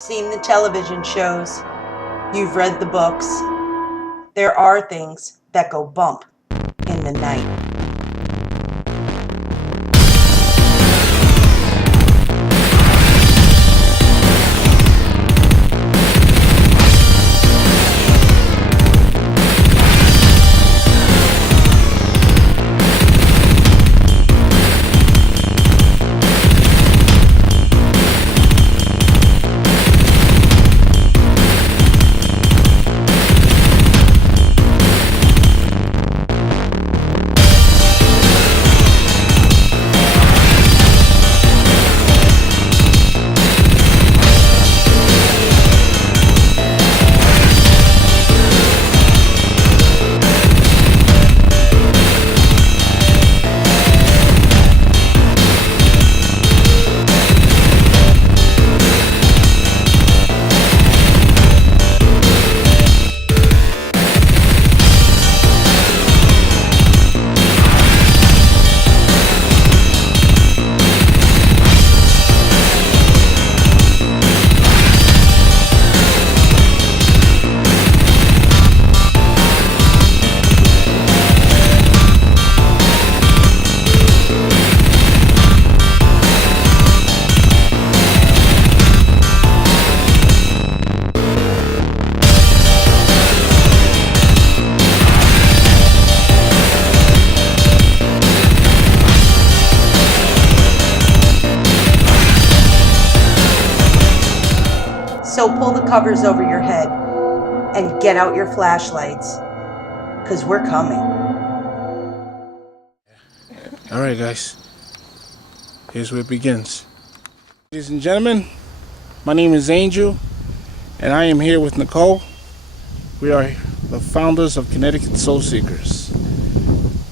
Seen the television shows, you've read the books. There are things that go bump in the night. So pull the covers over your head and get out your flashlights, because we're coming. All right, guys. Here's where it begins. Ladies and gentlemen, my name is Angel, and I am here with Nicole. We are the founders of Connecticut Soul Seekers.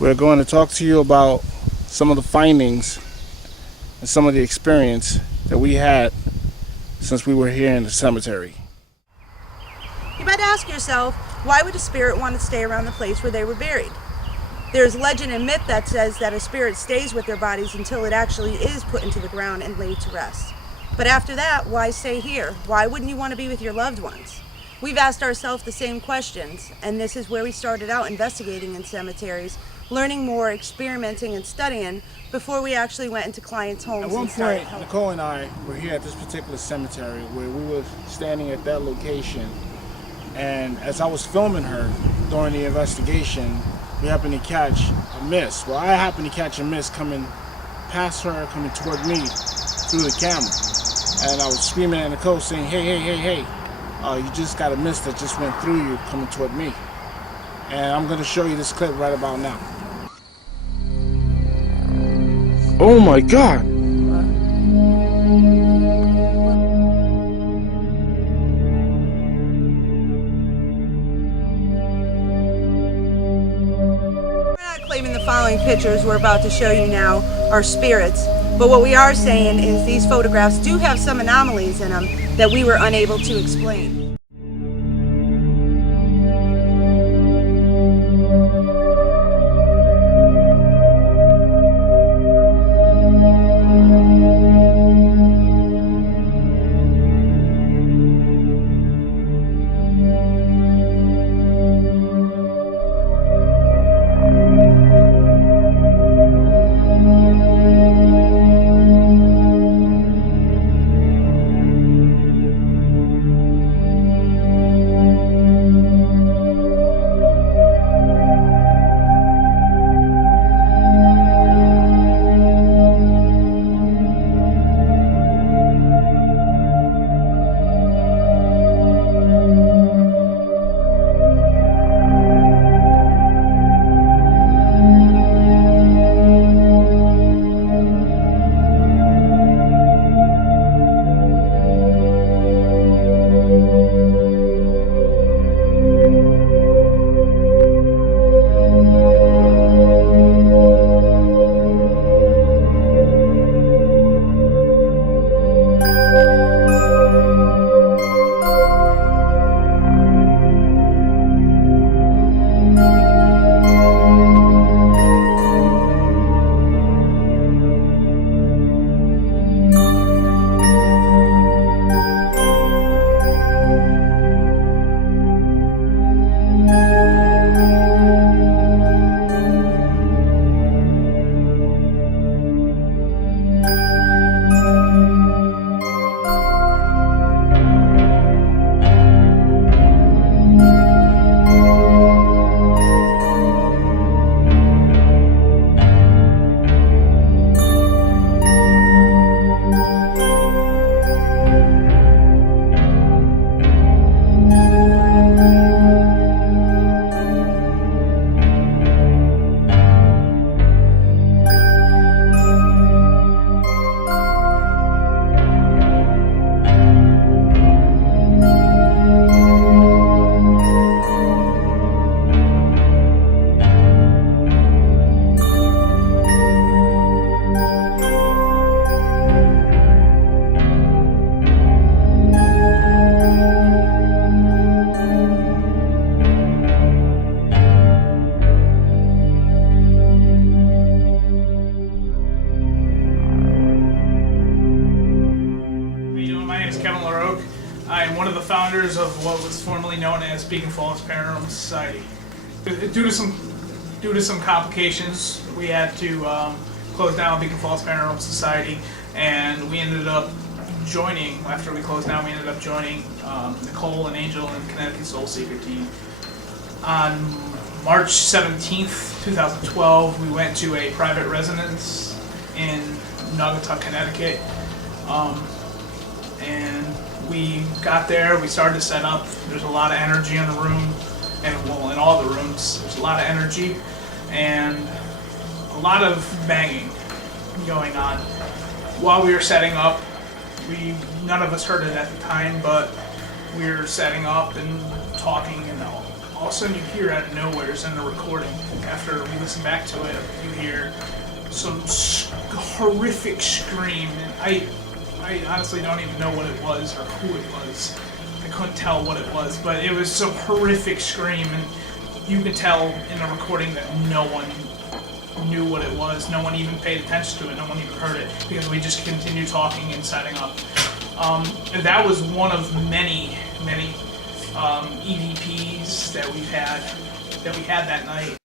We're going to talk to you about some of the findings and some of the experience that we had since we were here in the cemetery. You might ask yourself, why would a spirit want to stay around the place where they were buried? There's legend and myth that says that a spirit stays with their bodies until it actually is put into the ground and laid to rest. But after that, why stay here? Why wouldn't you want to be with your loved ones? We've asked ourselves the same questions, and this is where we started out investigating in cemeteries, learning more, experimenting, and studying before we actually went into clients' homes. At one point, Nicole and I were here at this particular cemetery where we were standing at that location, and as I was filming her during the investigation, we happened to catch a mist. Well, I happened to catch a mist coming past her, coming toward me through the camera. And I was screaming at Nicole saying, hey, hey, hey, hey, you just got a mist that just went through you coming toward me. And I'm going to show you this clip right about now. Oh my God! We're not claiming the following pictures we're about to show you now are spirits, but what we are saying is these photographs do have some anomalies in them that we were unable to explain. LaRoque. I am one of the founders of what was formerly known as Beacon Falls Paranormal Society. Due to some complications, we had to close down Beacon Falls Paranormal Society, and we ended up joining, after we closed down, we ended up joining Nicole and Angel and Connecticut Soul Seeker team. On March 17th, 2012, we went to a private residence in Naugatuck, Connecticut, and we got there, we started to set up. There's a lot of energy in the room, and well, in all the rooms, there's a lot of energy and a lot of banging going on. While we were setting up, none of us heard it at the time, but we were setting up and talking, and all of a sudden you hear out of nowhere, it's in the recording. After we listen back to it, you hear some horrific scream, and I honestly don't even know what it was or who it was. I couldn't tell what it was, but it was some horrific scream, and you could tell in the recording that no one knew what it was. No one even paid attention to it. No one even heard it because we just continued talking and setting up. And that was one of many EVPs that we had that night.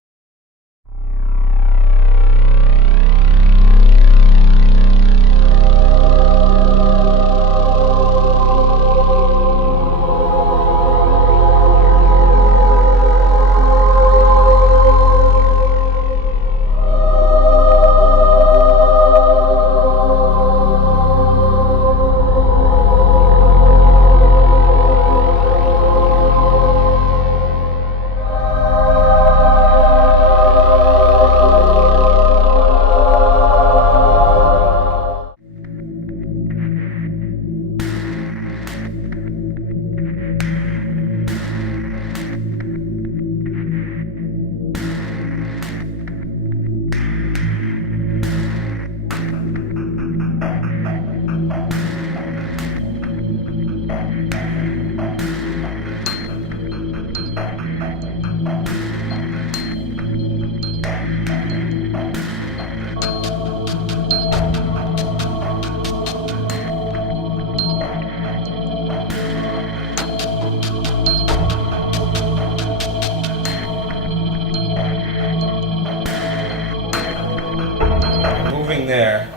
There.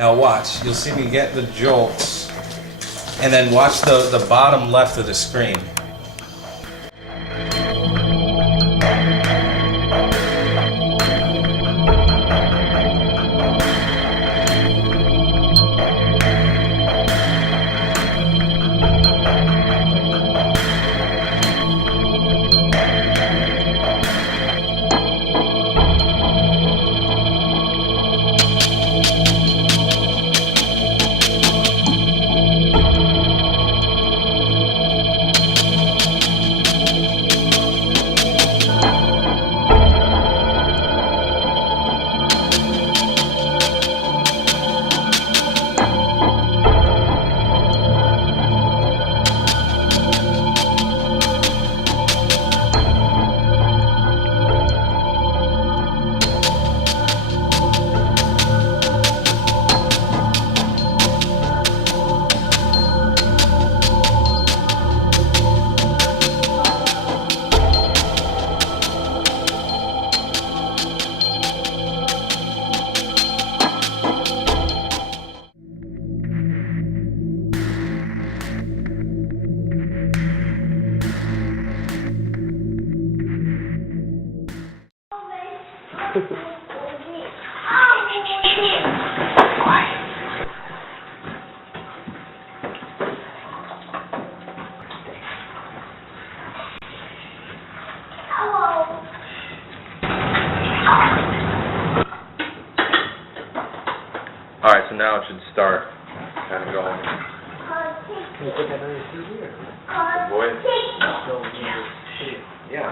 Now watch, you'll see me get the jolts, and then watch the bottom left of the screen. Alright, so now it should start. Kind of going. Can you put that on your TV or? The voice? Yeah.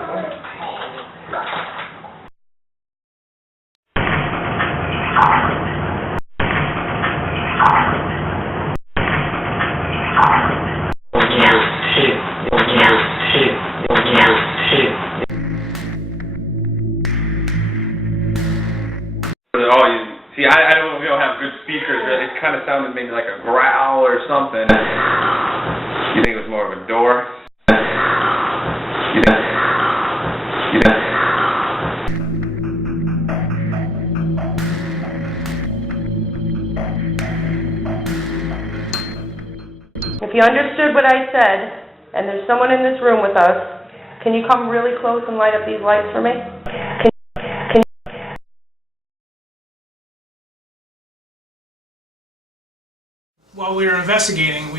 See, I don't have good speakers. It kind of sounded maybe like a growl or something. more of a door. If you understood what I said, and there's someone in this room with us, can you come really close and light up these lights for me? While we were investigating,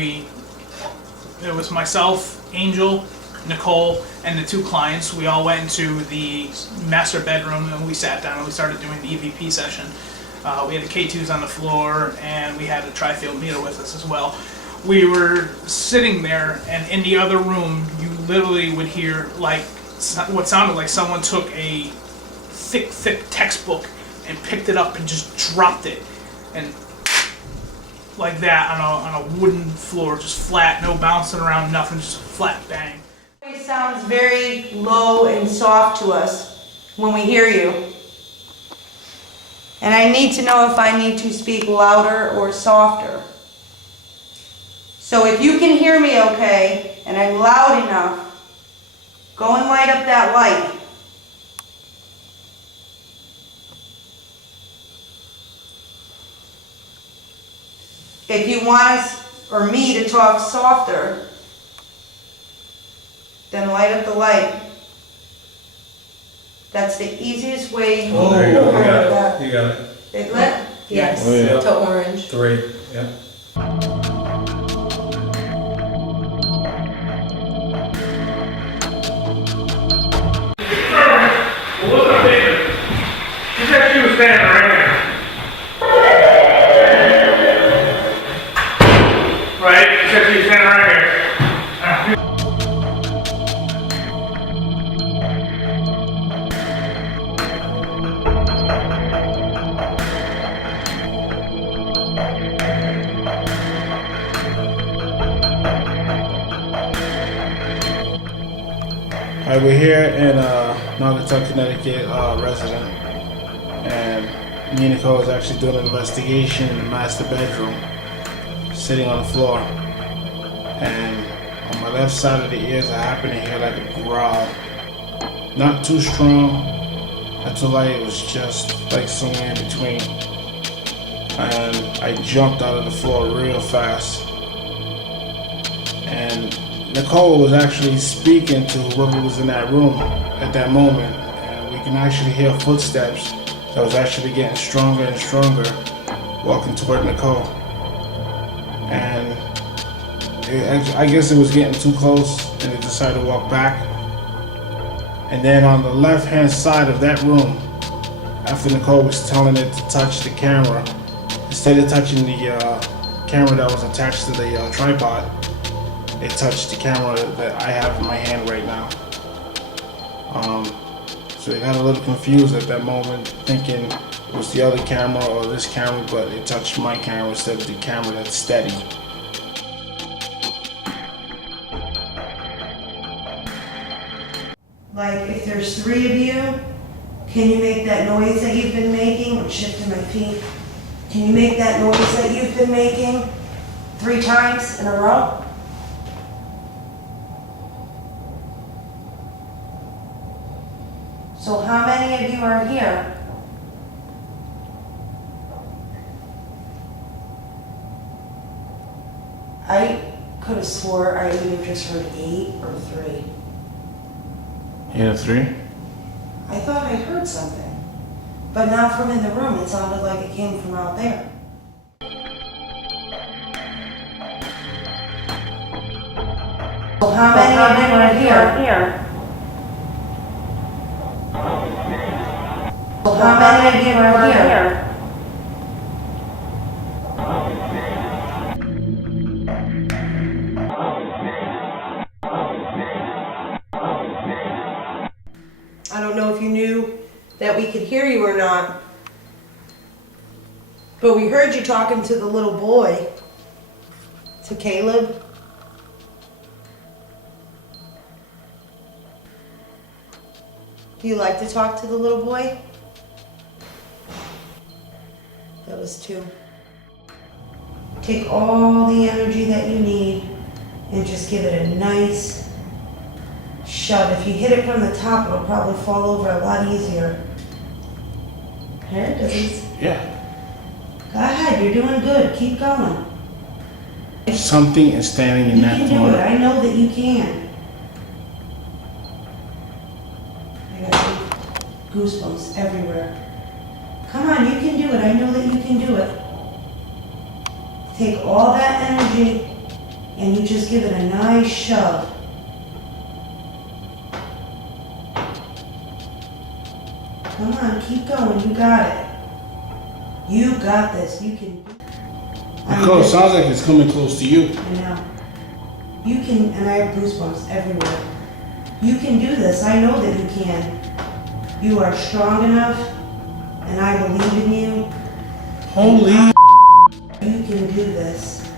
it was myself, Angel, Nicole, and the two clients. We all went into the master bedroom and we sat down and we started doing the EVP session. We had the K2s on the floor and we had a tri-field meter with us as well. We were sitting there, and in the other room, you literally would hear like what sounded like someone took a thick textbook and picked it up and just dropped it, and like that on a wooden floor, just flat, no bouncing around, nothing, just flat bang. It sounds very low and soft to us when we hear you. And I need to know if I need to speak louder or softer. So if you can hear me okay, and I'm loud enough, go and light up that light. If you want us or me to talk softer, then light up the light. That's the easiest way you Oh, there you go. You got that. it. You got it. It lit? Yes, Oh, yeah. to orange. 3. Yeah. Well, what's up, David? She said she was standing right here. Right? She said she was standing right here. Alright, we're here in Naugatuck, Connecticut, resident, and me and Nicole is actually doing an investigation in the master bedroom, sitting on the floor, and on my left side of the ears I happen to hear like a growl, not too strong, not too light, it was just like somewhere in between, and I jumped out of the floor real fast, and Nicole was actually speaking to whoever was in that room at that moment, and we can actually hear footsteps that was actually getting stronger and stronger walking toward Nicole. And I guess it was getting too close, and it decided to walk back. And then on the left-hand side of that room, after Nicole was telling it to touch the camera, instead of touching the camera that was attached to the tripod, it touched the camera that I have in my hand right now. So it got a little confused at that moment, thinking it was the other camera or this camera, but it touched my camera instead of the camera that's steady. Like, if there's 3 of you, can you make that noise that you've been making? I'm shifting my feet. Can you make that noise that you've been making 3 times in a row? So how many of you are here? I could have swore I either just heard 8 or 3. Yeah, 3? I thought I heard something, but not from in the room. It sounded like it came from out there. So how many of you are here? So how many of you are here? I don't know if you knew that we could hear you or not, but we heard you talking to the little boy, to Caleb. Do you like to talk to the little boy? That was 2. Take all the energy that you need and just give it a nice shove. If you hit it from the top, it'll probably fall over a lot easier. Here, does it? Yeah. Go ahead, you're doing good. Keep going. Something is standing in You that can do it. corner. I know that you can. I got goosebumps everywhere. Come on, you can do it. I know that you can do it. Take all that energy and you just give it a nice shove. Come on, keep going. You got it. You got this. You can. It sounds like it's coming close to you. I know. You can, and I have goosebumps everywhere. You can do this. I know that you can. You are strong enough, and I believe in you. Holy. You can do this.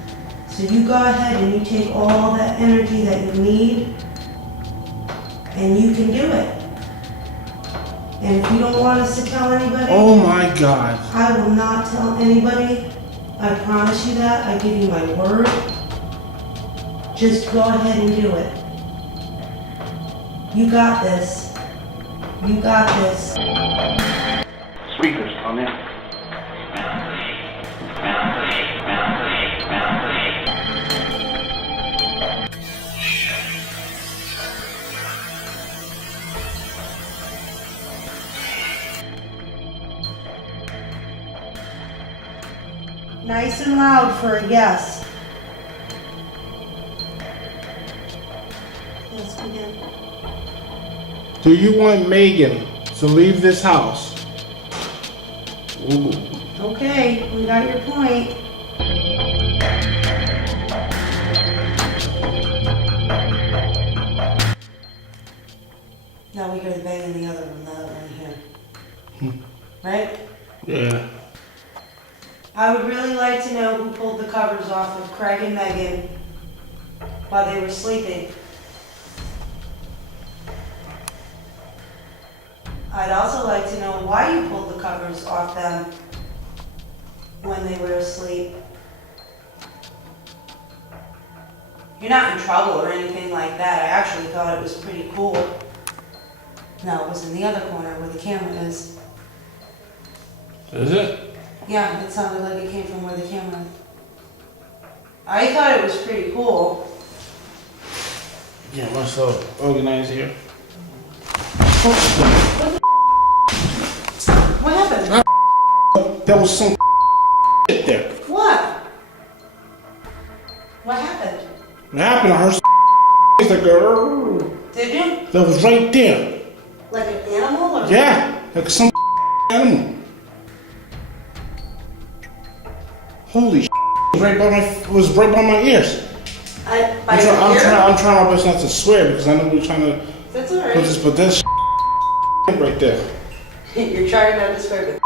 So you go ahead and you take all that energy that you need, and you can do it. And if you don't want us to tell anybody, Oh my God. I will not tell anybody. I promise you that. I give you my word. Just go ahead and do it. You got this. You got this. Speakers on there. Nice and loud for a yes. Let's begin. Do you want Megan to leave this house? Ooh. Okay, we got your point. Now we hear the bang in the other room, not over in here. Right? Yeah. I would really like to know who pulled the covers off of Craig and Megan while they were sleeping. I'd also like to know why you pulled the covers off them when they were asleep. You're not in trouble or anything like that. I actually thought it was pretty cool. No, it was in the other corner where the camera is. Is it? Yeah, it sounded like it came from where the camera. I thought it was pretty cool. Yeah, myself organized here. What happened? There was some shit there. What? What happened? What happened? I heard some like Did you? that was right there. Like an animal or? Yeah, like some animal. Holy shit. It was right by my ears. By your ear? I'm trying my best not to swear because I know we're trying to That's alright. but that's right there. You're trying not to swear,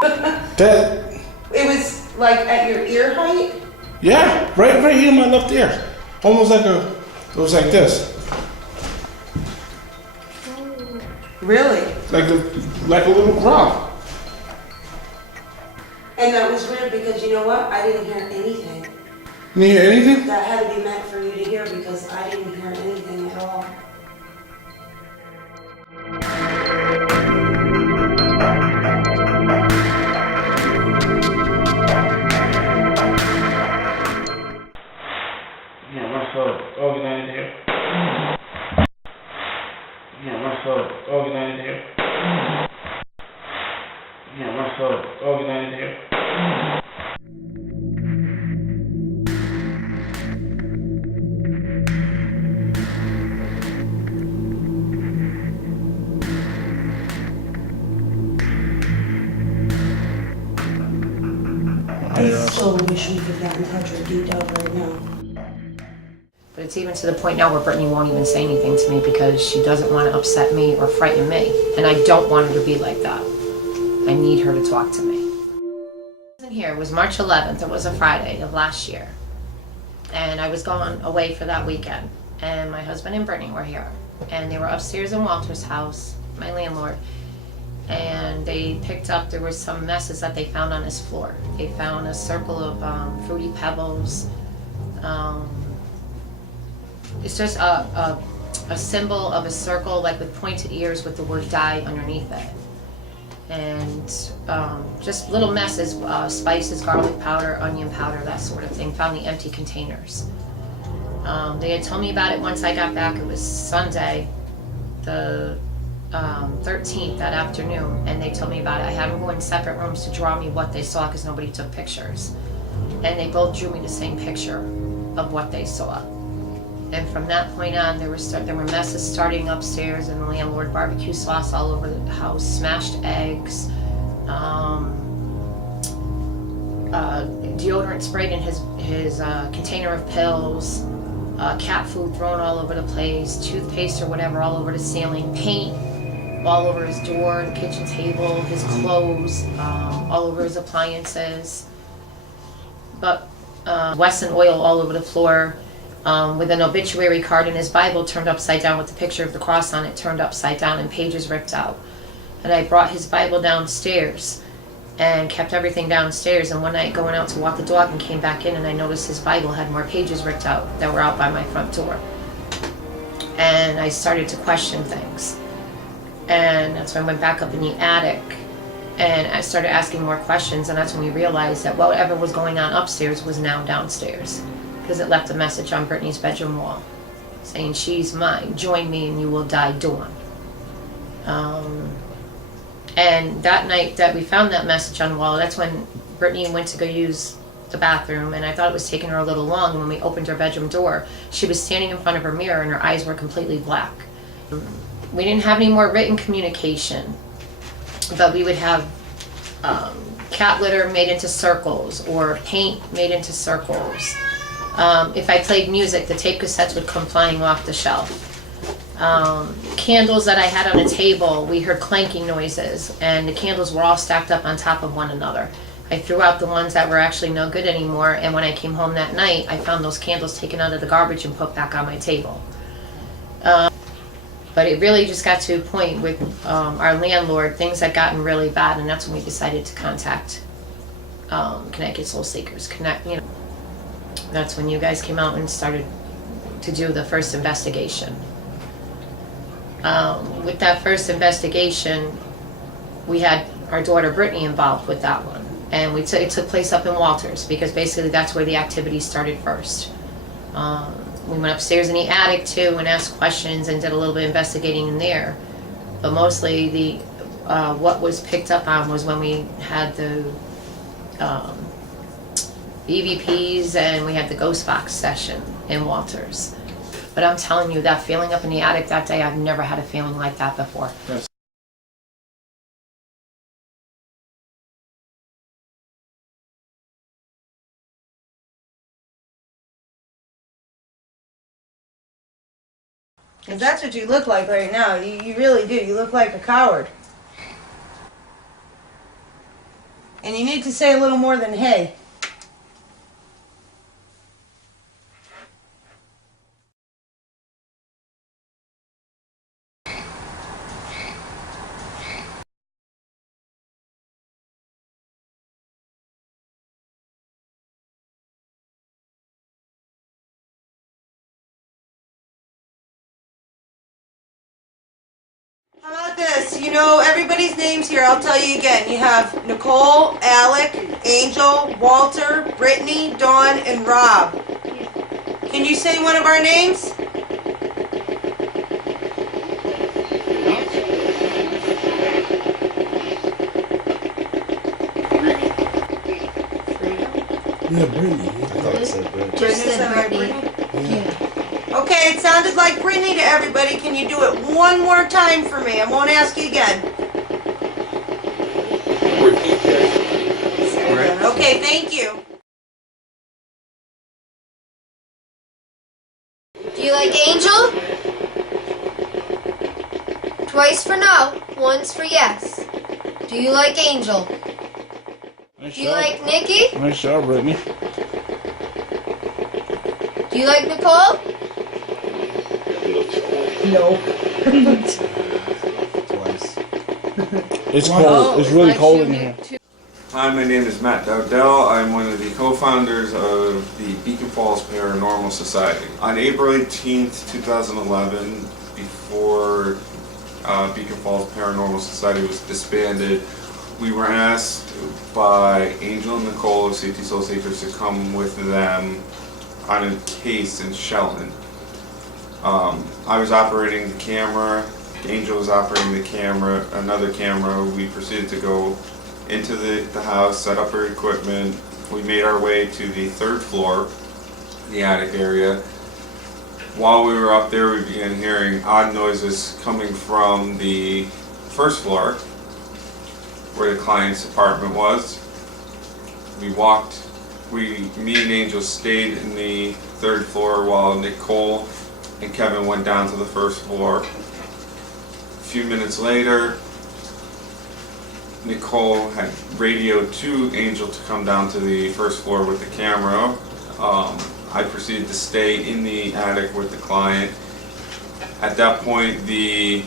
That, but it was like at your ear height? yeah, right here in my left ear. Almost like it was like this. Really? Like a little growl. And that was weird because you know what? I didn't hear anything. You didn't hear anything? That had to be meant for you to hear because I didn't hear anything at all. Yeah, myself organized here. Yeah, myself organized here. Yeah, myself organized here. I so wish we could get in touch with D-Dub right now. But it's even to the point now where Brittany won't even say anything to me because she doesn't want to upset me or frighten me. And I don't want her to be like that. I need her to talk to me. Here, it was March 11th. It was a Friday of last year. And I was going away for that weekend. And my husband and Brittany were here. And they were upstairs in Walter's house, my landlord. And they picked up, there were some messes that they found on his floor. They found a circle of fruity pebbles, a symbol of a circle, like with pointed ears with the word die underneath it. And just little messes, spices, garlic powder, onion powder, that sort of thing. Found the empty containers. They had told me about it once I got back. It was Sunday, the 13th, that afternoon, and they told me about it. I had them go in separate rooms to draw me what they saw because nobody took pictures. And they both drew me the same picture of what they saw. And from that point on, there were messes starting upstairs, and the landlord, barbecue sauce all over the house, smashed eggs, deodorant sprayed in his container of pills, cat food thrown all over the place, toothpaste or whatever all over the ceiling, paint all over his door, the kitchen table, his clothes, all over his appliances, but Wesson oil all over the floor. With an obituary card in his Bible turned upside down with the picture of the cross on it turned upside down and pages ripped out. And I brought his Bible downstairs and kept everything downstairs. And one night going out to walk the dog and came back in, and I noticed his Bible had more pages ripped out that were out by my front door. And I started to question things. And that's when I went back up in the attic and I started asking more questions, and that's when we realized that whatever was going on upstairs was now downstairs. Because it left a message on Brittany's bedroom wall saying, "She's mine, join me and you will die dawn." And that night that we found that message on the wall, that's when Brittany went to go use the bathroom, and I thought it was taking her a little long. And when we opened her bedroom door, she was standing in front of her mirror and her eyes were completely black. We didn't have any more written communication, but we would have cat litter made into circles or paint made into circles. If I played music, the tape cassettes would come flying off the shelf. Candles that I had on a table, we heard clanking noises, and the candles were all stacked up on top of one another. I threw out the ones that were actually no good anymore, and when I came home that night, I found those candles taken out of the garbage and put back on my table. But it really just got to a point with our landlord, things had gotten really bad, and that's when we decided to contact Connecticut Soul Seekers. That's when you guys came out and started to do the first investigation. With that first investigation, we had our daughter Brittany involved with that one. And it took place up in Walters, because basically that's where the activity started first. We went upstairs in the attic too and asked questions and did a little bit of investigating in there. But mostly what was picked up on was when we had the EVPs and we had the ghost box session in Walters. But I'm telling you, that feeling up in the attic that day, I've never had a feeling like that before. Because that's what you look like right now. You really do. You look like a coward. And you need to say a little more than hey. How about this? You know everybody's names here. I'll tell you again. You have Nicole, Alec, Angel, Walter, Brittany, Dawn, and Rob. Can you say one of our names? Yeah, Brittany. I thought it said Brittany. Just said Brittany. Yeah. Okay, it sounded like Brittany to everybody. Can you do it one more time for me? I won't ask you again. Okay, thank you. Do you like Angel? Twice for no, once for yes. Do you like Angel? Nice Do you job. like Nikki? Nice job, Brittany. Do you like Nicole? No. Twice. It's cold. It's really cold in here. Hi, my name is Matt Dowdell. I'm one of the co-founders of the Beacon Falls Paranormal Society. On April 18th, 2011, before Beacon Falls Paranormal Society was disbanded, we were asked by Angel and Nicole of CTSS to come with them on a case in Shelton. I was operating the camera, Angel was operating the camera, another camera. We proceeded to go into the house, set up our equipment. We made our way to the 3rd floor, the attic area. While we were up there, we began hearing odd noises coming from the 1st floor, where the client's apartment was. Me and Angel stayed in the 3rd floor while Nicole and Kevin went down to the 1st floor. A few minutes later, Nicole had radioed to Angel to come down to the 1st floor with the camera. I proceeded to stay in the attic with the client. At that point, the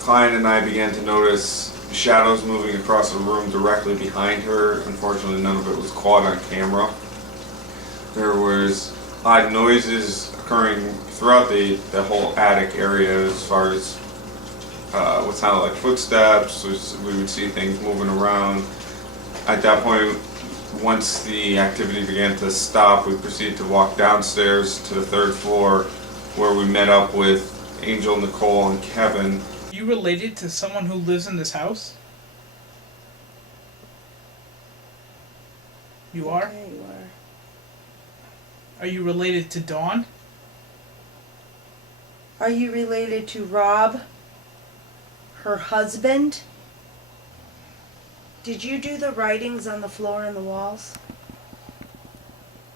client and I began to notice shadows moving across the room directly behind her. Unfortunately, none of it was caught on camera. There was odd noises occurring throughout the whole attic area as far as what sounded like footsteps. We would see things moving around. At that point, once the activity began to stop, we proceeded to walk downstairs to the 3rd floor where we met up with Angel, Nicole, and Kevin. Are you related to someone who lives in this house? You are? Okay, you are. Are you related to Dawn? Are you related to Rob, her husband? Did you do the writings on the floor and the walls?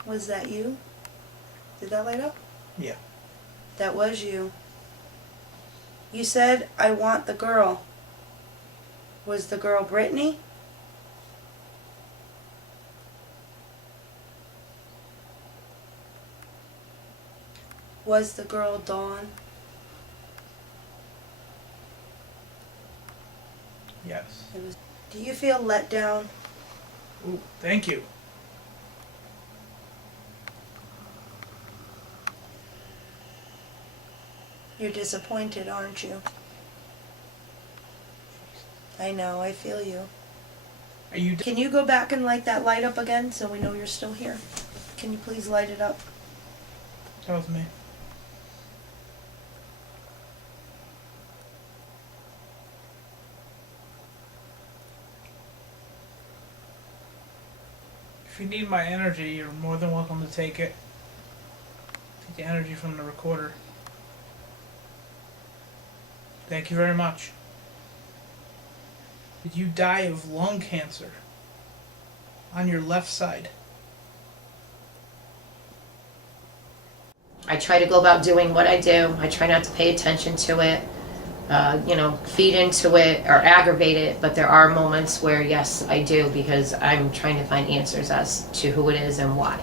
Was that you? Did that light up? Yeah. That was you. You said, I want the girl. Was the girl Brittany? Was the girl Dawn? Yes. It was. Do you feel let down? Ooh, thank you. You're disappointed, aren't you? I know, I feel you. Are you? Can you go back and light that light up again so we know you're still here? Can you please light it up? That was me. If you need my energy, you're more than welcome to take it. Take the energy from the recorder. Thank you very much. Did you die of lung cancer? On your left side? I try to go about doing what I do. I try not to pay attention to it, feed into it or aggravate it, but there are moments where, yes, I do, because I'm trying to find answers as to who it is and why.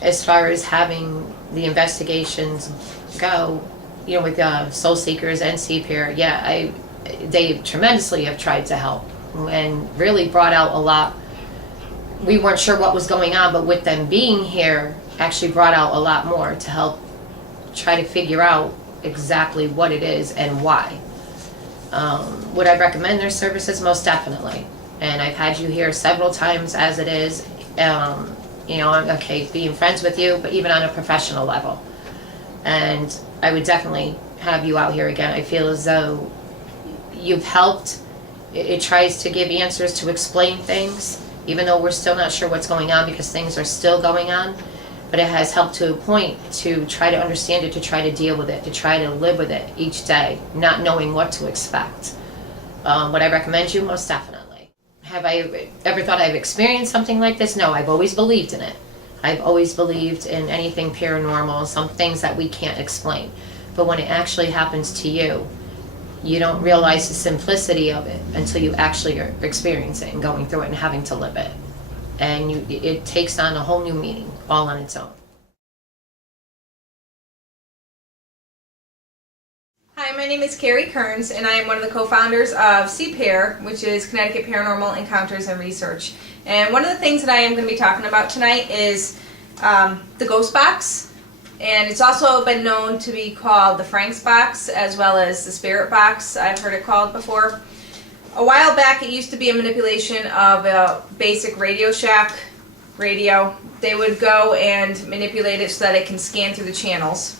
As far as having the investigations go, with Soul Seekers and CPR, they tremendously have tried to help and really brought out a lot. We weren't sure what was going on, but with them being here, actually brought out a lot more to help try to figure out exactly what it is and why. Would I recommend their services? Most definitely. And I've had you here several times as it is. I'm okay being friends with you, but even on a professional level. And I would definitely have you out here again. I feel as though you've helped. It tries to give answers, to explain things, even though we're still not sure what's going on because things are still going on. But it has helped to a point to try to understand it, to try to deal with it, to try to live with it each day, not knowing what to expect. Would I recommend you? Most definitely. Have I ever thought I've experienced something like this? No, I've always believed in it. I've always believed in anything paranormal, some things that we can't explain. But when it actually happens to you, you don't realize the simplicity of it until you actually are experiencing it and going through it and having to live it. And it takes on a whole new meaning all on its own. Hi, Hi, my name is Carrie Kearns, and I am one of the co-founders of CPAIR, which is Connecticut Paranormal Encounters and Research. And one of the things that I am going to be talking about tonight is the ghost box. And it's also been known to be called the Frank's box, as well as the spirit box. I've heard it called before. A while back, it used to be a manipulation of a basic Radio Shack radio. They would go and manipulate it so that it can scan through the channels.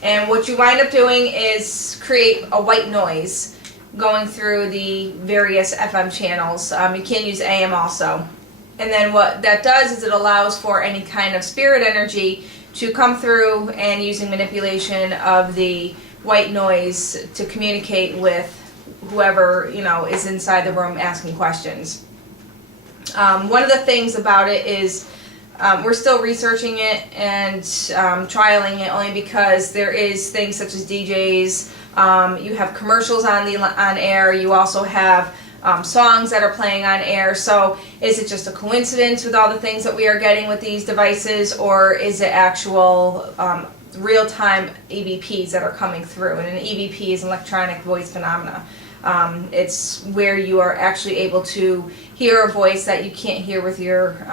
And what you wind up doing is create a white noise going through the various FM channels. You can use AM also. And then what that does is it allows for any kind of spirit energy to come through, and using manipulation of the white noise to communicate with whoever is inside the room asking questions. One of the things about it is we're still researching it and trialing it, only because there is things such as DJs. You have commercials on air. You also have songs that are playing on air. So is it just a coincidence with all the things that we are getting with these devices, or is it actual real-time EVPs that are coming through? And an EVP is an electronic voice phenomena. It's where you are actually able to hear a voice that you can't hear with your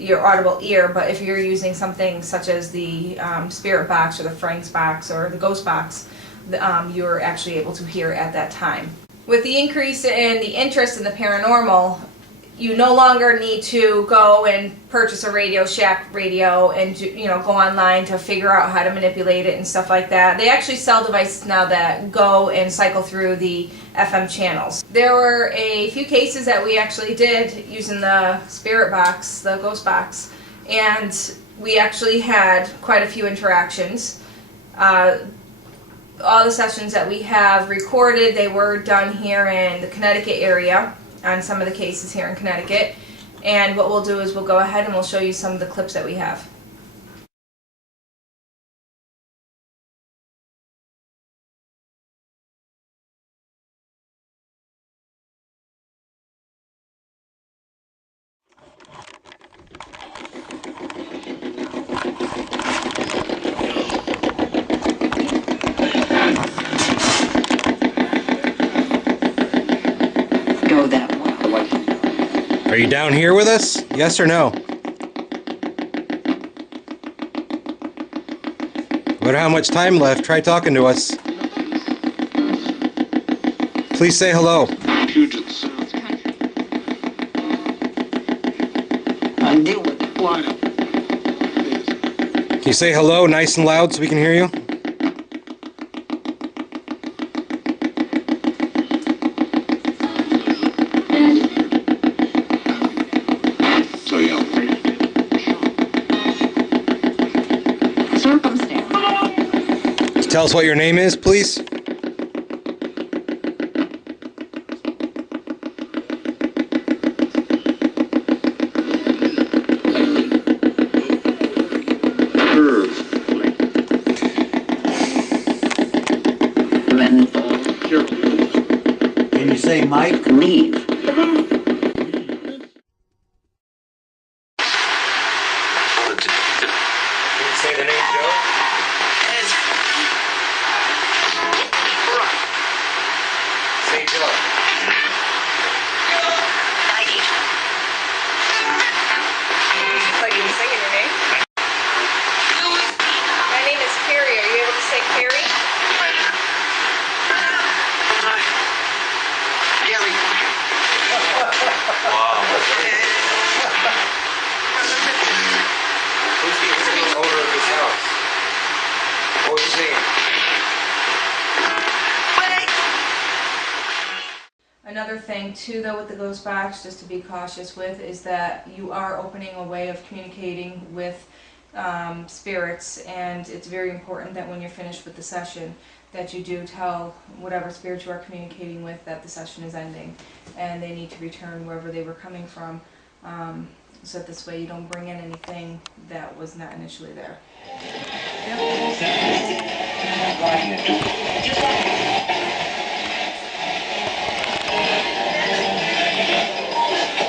audible ear, but if you're using something such as the spirit box or the Frank's box or the ghost box, you're actually able to hear at that time. With the increase in the interest in the paranormal, you no longer need to go and purchase a Radio Shack radio and go online to figure out how to manipulate it and stuff like that. They actually sell devices now that go and cycle through the FM channels. There were a few cases that we actually did using the spirit box, the ghost box, and we actually had quite a few interactions. All the sessions that we have recorded, they were done here in the Connecticut area, on some of the cases here in Connecticut. And what we'll do is we'll go ahead and we'll show you some of the clips that we have. Are you down here with us? Yes or no? No matter how much time left, try talking to us. Please say hello. Can you say hello nice and loud so we can hear you? Tell us what your name is, please. Can you say Mike? Leave. Say the name, Joe. Say Joe. It's like you're singing your name. My name is Carrie. Are you able to say Carrie? Wow. Who's the owner of this house? What was he saying? Another thing too, though, with the ghost box, just to be cautious with, is that you are opening a way of communicating with spirits, and it's very important that when you're finished with the session that you do tell whatever spirit you are communicating with that the session is ending and they need to return wherever they were coming from, so that this way you don't bring in anything that was not initially there.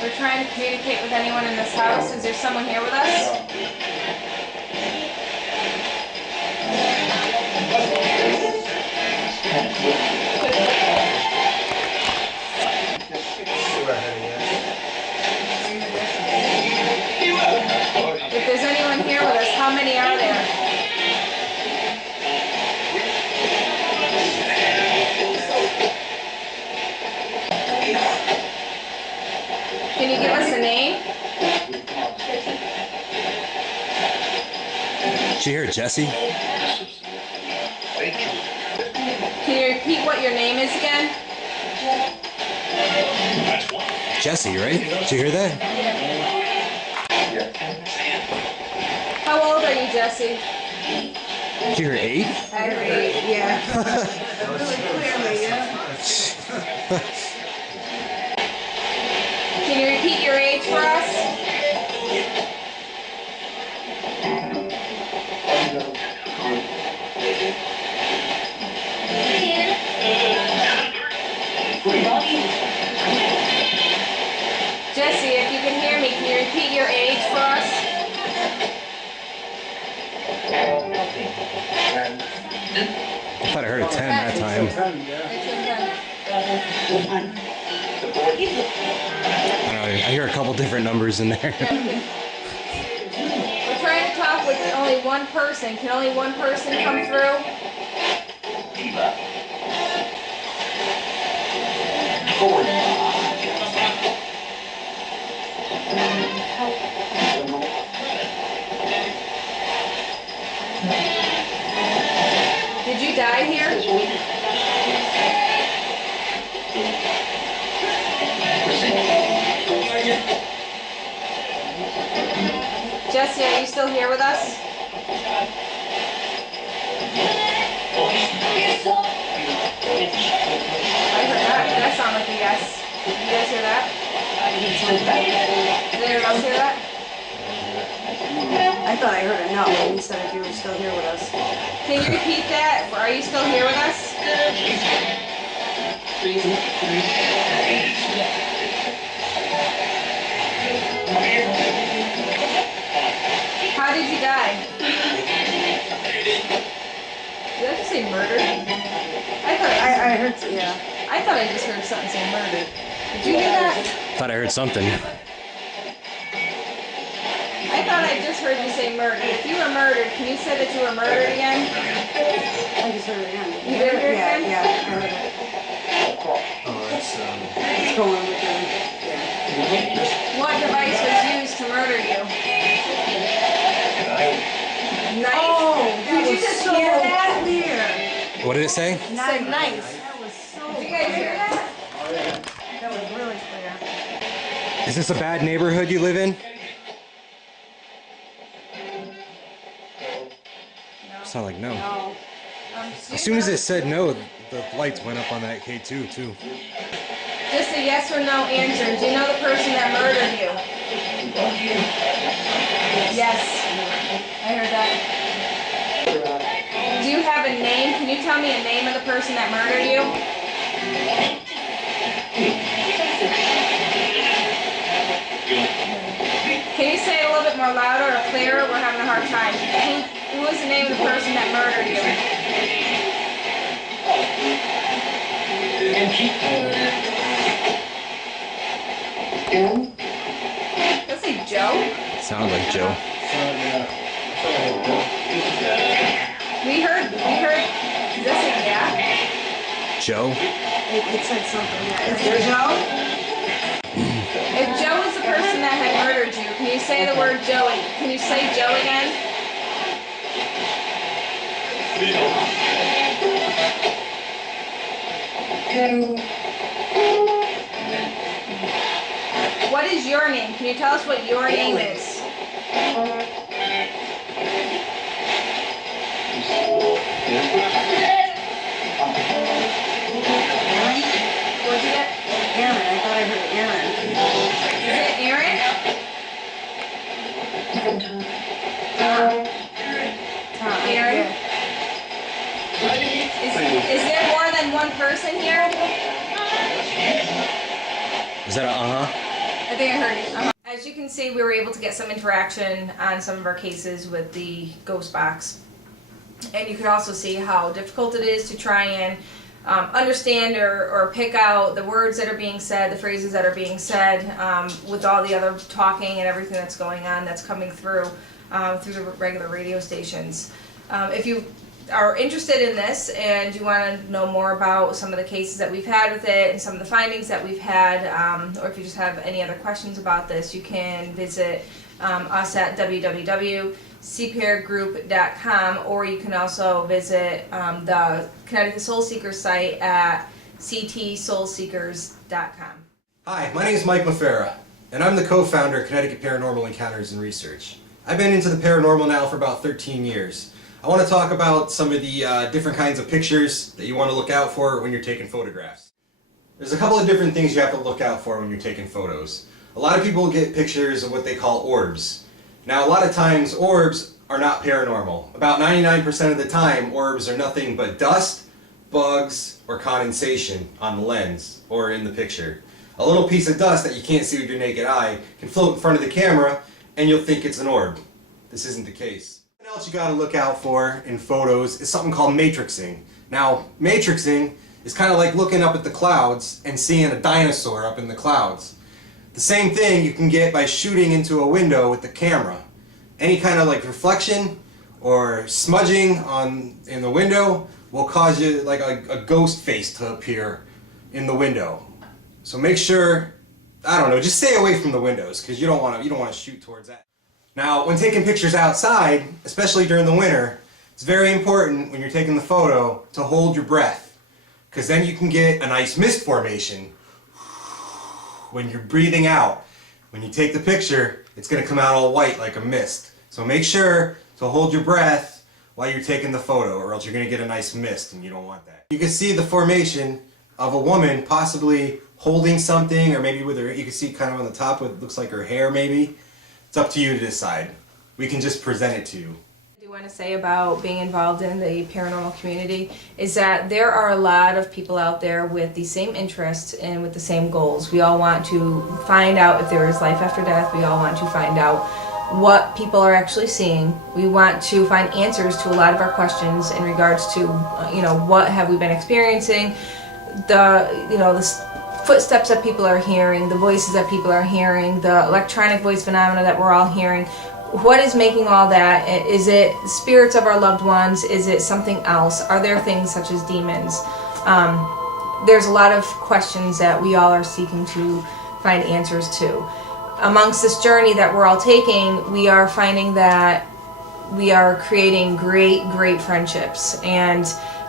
We're trying to communicate with anyone in this house. Is there someone here with us? Did you hear Jesse? Can you repeat what your name is again? Jesse, right? Did you hear that? How old are you, Jesse? Did you hear 8? I heard 8, yeah. Really clearly, yeah. Can you repeat your age for us? Jesse, if you can hear me, can you repeat your age for us? I thought I heard a 10 that time. I don't know, I hear a couple different numbers in there. We're trying to talk with only one person. Can only one person come through? Did you die here? Jesse, are you still here with us? I heard that. That sounded like a yes. Did you guys hear that? Did anyone else hear that? I thought I heard a no when you said if you were still here with us. Can you repeat that? Are you still here with us? How did you die? Did I just say murdered? I heard, yeah. I thought I just heard something say murdered. Did you hear that? Thought I heard something. I thought I just heard you say murdered. If you were murdered, can you say that you were murdered again? I just heard it again. You did hear it again? Yeah, I heard it. It's going with them. Yeah. What device was used to murder you? Knife? Oh, did you just hear that? Clear. What did it say? It said knife. That was so Did you guys hear that? That was really clear. Is this a bad neighborhood you live in? Sound like no. No. As soon as it said no, the lights went up on that K2 too. Just a yes or no answer. Do you know the person that murdered you? Yes. I heard that. Do you have a name? Can you tell me a name of the person that murdered you? Can you say it a little bit more louder or clearer? We're having a hard time. Who is the name of the person that murdered you? Let's say Joe. Sounded like Joe. We heard, does that say yeah? Joe? It said something, yeah. Is there Joe? If Joe is the person that had murdered you, can you say the word Joey? Can you say Joe again? What is your name? Can you tell us what your name is? What'd you get? Aaron. I thought I heard Aaron. Is it Aaron? Tom. Aaron? Yeah. Is there more than one person here? Is that a uh-huh? I think I heard you. As you can see, we were able to get some interaction on some of our cases with the ghost box. And you could also see how difficult it is to try and understand or pick out the words that are being said, the phrases that are being said, with all the other talking and everything that's going on that's coming through the regular radio stations. If you are interested in this and you want to know more about some of the cases that we've had with it and some of the findings that we've had, or if you just have any other questions about this, you can visit us at www.ctss.org. cpairgroup.com, or you can also visit the Connecticut Soul Seekers site at ctsoulseekers.com. Hi, my name is Mike LaFera, and I'm the co-founder of Connecticut Paranormal Encounters and Research. I've been into the paranormal now for about 13 years. I want to talk about some of the different kinds of pictures that you want to look out for when you're taking photographs. There's a couple of different things you have to look out for when you're taking photos. A lot of people get pictures of what they call orbs. Now, a lot of times orbs are not paranormal. About 99% of the time, orbs are nothing but dust, bugs, or condensation on the lens or in the picture. A little piece of dust that you can't see with your naked eye can float in front of the camera and you'll think it's an orb. This isn't the case. What else you gotta look out for in photos is something called matrixing. Now, matrixing is kind of like looking up at the clouds and seeing a dinosaur up in the clouds. The same thing you can get by shooting into a window with the camera. Any kind of like reflection or smudging in the window will cause you like a ghost face to appear in the window. So make sure, I don't know, just stay away from the windows because you don't want to shoot towards that. Now, when taking pictures outside, especially during the winter, it's very important when you're taking the photo to hold your breath, because then you can get a nice mist formation when you're breathing out. When you take the picture, it's going to come out all white like a mist. So make sure to hold your breath while you're taking the photo, or else you're going to get a nice mist, and you don't want that. You can see the formation of a woman possibly holding something, or maybe with her, you can see kind of on the top what looks like her hair maybe. It's up to you to decide. We can just present it to you. I do want to say about being involved in the paranormal community is that there are a lot of people out there with the same interests and with the same goals. We all want to find out if there is life after death. We all want to find out what people are actually seeing. We want to find answers to a lot of our questions in regards to, what have we been experiencing, the footsteps that people are hearing, the voices that people are hearing, the electronic voice phenomena that we're all hearing. What is making all that? Is it spirits of our loved ones? Is it something else? Are there things such as demons? There's a lot of questions that we all are seeking to find answers to. Amongst this journey that we're all taking, we are finding that we are creating great, great friendships. And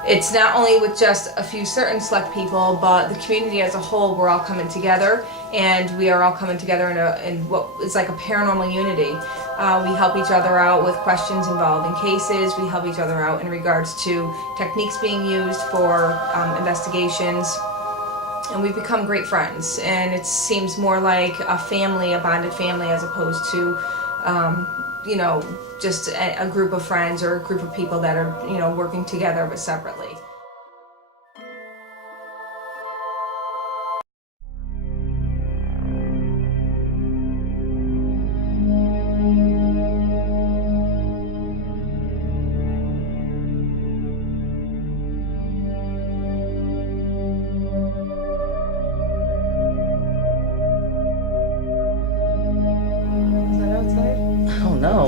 it's not only with just a few certain select people, but the community as a whole. We're all coming together, and we are all coming together in what is like a paranormal unity. We help each other out with questions involving cases. We help each other out in regards to techniques being used for investigations. And we've become great friends, and it seems more like a family, a bonded family, as opposed to just a group of friends or a group of people that are, working together but separately.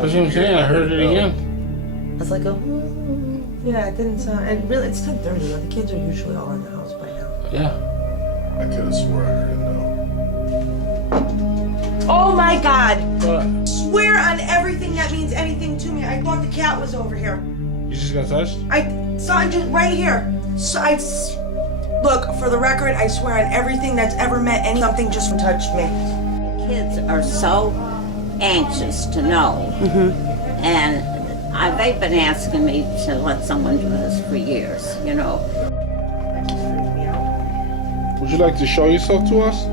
That's what I'm saying. I heard it again. It's like a. Yeah, it didn't sound. And really, it's 10:30. The kids are usually all in the house by now. Yeah. I could have swore I heard it though. Oh my God! What? Swear on everything that means anything to me. I thought the cat was over here. You just got touched? I saw it just right here. So look, for the record, I swear on everything that's ever meant something just touched me. Kids are so anxious to know, and they've been asking me to let someone do this for years, Would you like to show yourself to us?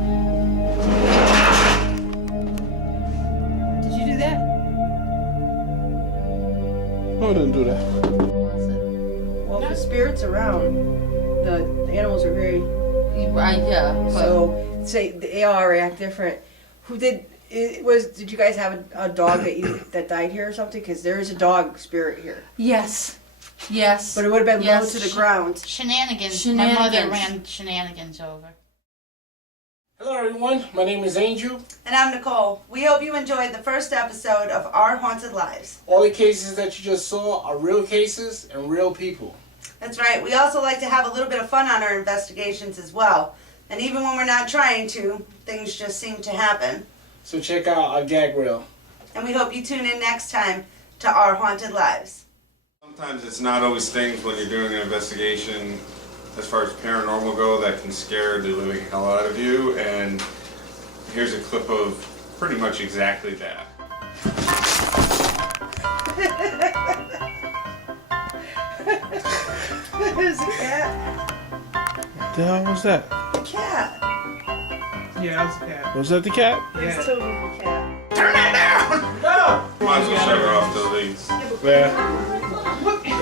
Did you do that? No, I didn't do that. Well, if the spirit's around, the animals are very... Right, yeah. So, say, they all react different. Did you guys have a dog that died here or something? Because there is a dog spirit here. Yes. But it would have been low to the ground. Shenanigans. My mother ran shenanigans over. Hello everyone, my name is Angel. And I'm Nicole. We hope you enjoyed the first episode of Our Haunted Lives. All the cases that you just saw are real cases and real people. That's right. We also like to have a little bit of fun on our investigations as well. And even when we're not trying to, things just seem to happen. So check out our gag reel. And we hope you tune in next time to our haunted lives. Sometimes it's not always things when you're doing an investigation as far as paranormal go that can scare the living hell out of you, and here's a clip of pretty much exactly that. There's a cat. What the hell was that? A cat. Yeah, that was a cat. Was that the cat? Yeah. It's totally a cat. Turn that down! No! Might as well shut her off till these. Yeah.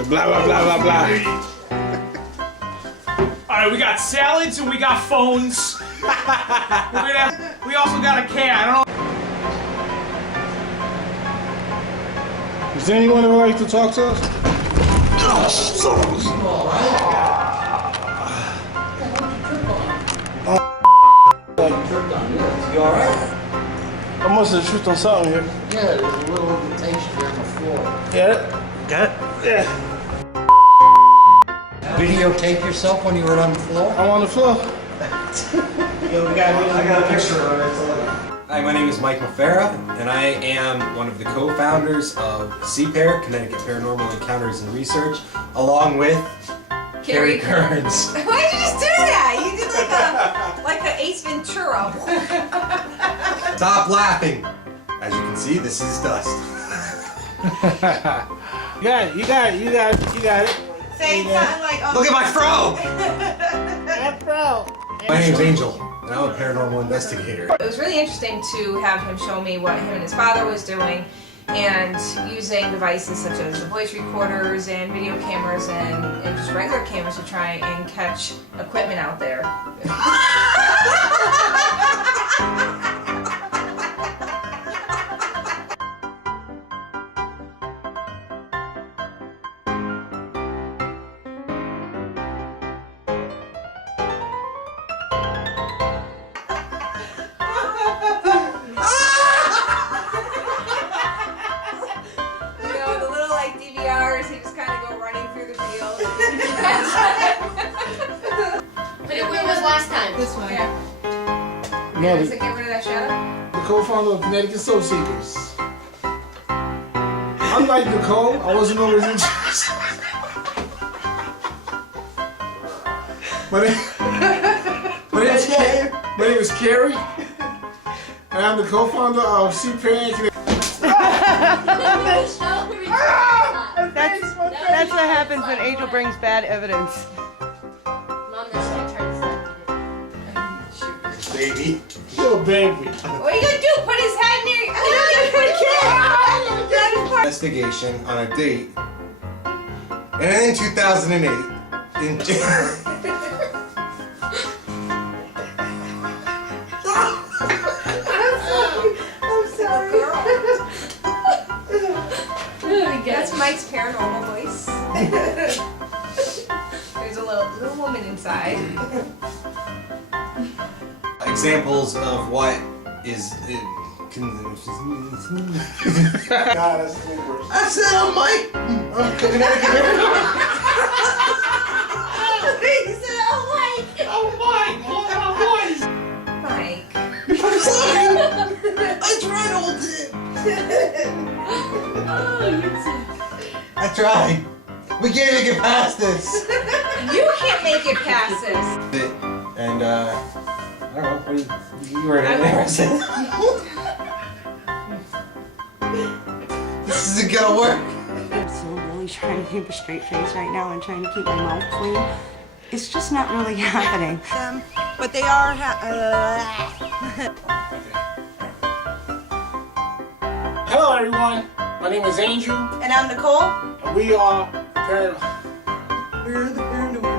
Blah, blah, blah, blah, blah. Alright, we got salads and we got phones. We also got a cat. I don't know. Is there anyone who would like to talk to us? You alright? I must have tripped on something here. Yeah, there's a little indentation here on the floor. Got it? Got it? Yeah. Videotape yourself when you were on the floor? I'm on the floor. I got a picture of it. Hi, my name is Mike Mafera, and I am one of the co-founders of CPAIR, Connecticut Paranormal Encounters and Research, along with Carrie Kearns. Why did you just do that? You did like a Ace Ventura. Stop laughing! As you can see, this is dust. You got it, you got it, you got it, you got it. Say something like, oh, Look at my fro! that fro. My name's Angel, and I'm a paranormal investigator. It was really interesting to have him show me what him and his father was doing, and using devices such as the voice recorders and video cameras and just regular cameras to try and catch equipment out there. This one. Yeah. No, Does it get rid of that shadow? the co-founder of Connecticut Soul Seekers. Unlike Nicole, I wasn't always interested. My name is Carrie, and I'm the co-founder of CPAIR. That's what happens when Angel brings bad evidence. Baby. Little baby. What are you gonna do? Put his head near you? Investigation on a date. And then in 2008, in I'm sorry. That's Mike's paranormal voice. There's a little woman inside. examples of what is. I said I'm Mike. I'm Connecticut. He said, "Oh, Mike." Oh, Mike. Oh, voice. Mike. I'm sorry. I tried all day. I tried. We can't even get past this. You can't make it past this. And I don't know. What you were interested. This isn't gonna work. I'm so really trying to keep a straight face right now and trying to keep my mouth clean. It's just not really happening. But they are Hello everyone, my name is Angel. And I'm Nicole. And we are We're the paranormal.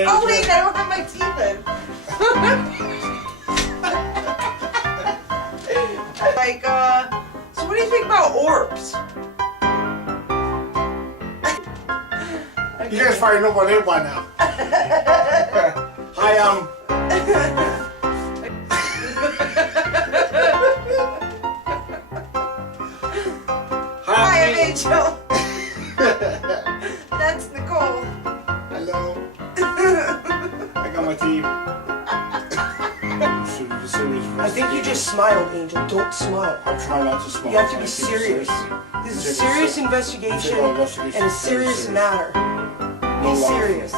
Oh wait, I don't have my teeth in. Like, so what do you think about orbs? You guys probably know what they by now. Hi, Hi, I'm Angel. That's Nicole. Hello. deep. Should be serious. I think you just smiled, Angel. Don't smile. I'm trying not to smile. You have to be serious. This is a serious investigation and a serious matter. Be serious.